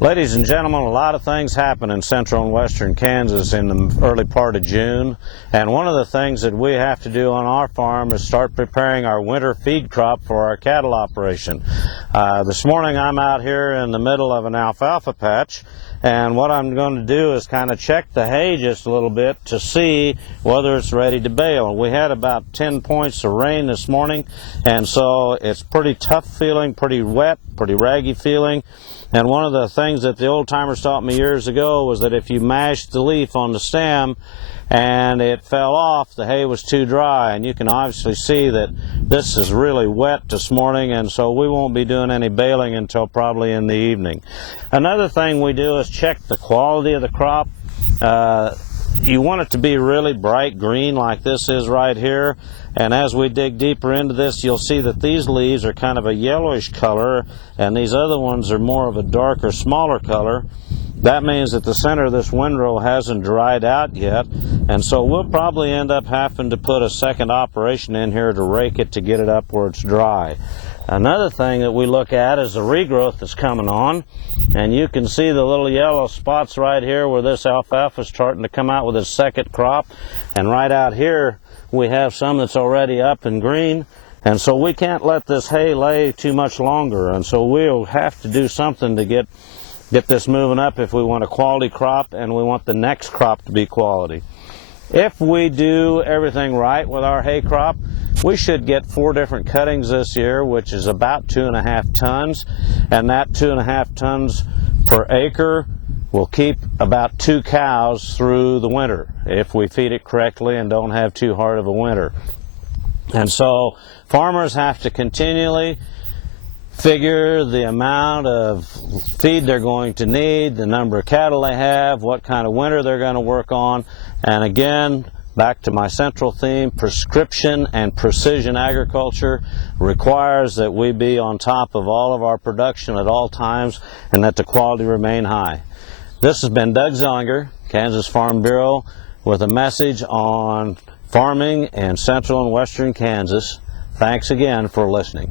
Ladies and gentlemen, a lot of things happen in central and western Kansas in the early part of June, and one of the things that we have to do on our farm is start preparing our winter feed crop for our cattle operation. This morning I'm out here in the middle of an alfalfa patch, and what I'm going to do is kind of check the hay just a little bit to see whether it's ready to bale. We had about 10 points of rain this morning, and so it's pretty tough feeling, pretty wet, pretty raggy feeling. And one of the things that the old timers taught me years ago was that if you mashed the leaf on the stem and it fell off, the hay was too dry. And you can obviously see that this is really wet this morning, and so we won't be doing any baling until probably in the evening. Another thing we do is check the quality of the crop. You want it to be really bright green like this is right here, and as we dig deeper into this, you'll see that these leaves are kind of a yellowish color and these other ones are more of a darker, smaller color. That means that the center of this windrow hasn't dried out yet, and so we'll probably end up having to put a second operation in here to rake it to get it up where it's dry. Another thing that we look at is the regrowth that's coming on, and you can see the little yellow spots right here where this alfalfa is starting to come out with its second crop, and right out here we have some that's already up and green, and so we can't let this hay lay too much longer, and so we'll have to do something to get this moving up if we want a quality crop and we want the next crop to be quality. If we do everything right with our hay crop, we should get 4 different cuttings this year, which is about 2.5 tons, and that 2.5 tons per acre will keep about 2 cows through the winter if we feed it correctly and don't have too hard of a winter. And so farmers have to continually figure the amount of feed they're going to need, the number of cattle they have, what kind of winter they're going to work on, and again, back to my central theme, prescription and precision agriculture requires that we be on top of all of our production at all times and that the quality remain high. This has been Doug Zillinger, Kansas Farm Bureau, with a message on farming in central and western Kansas. Thanks again for listening.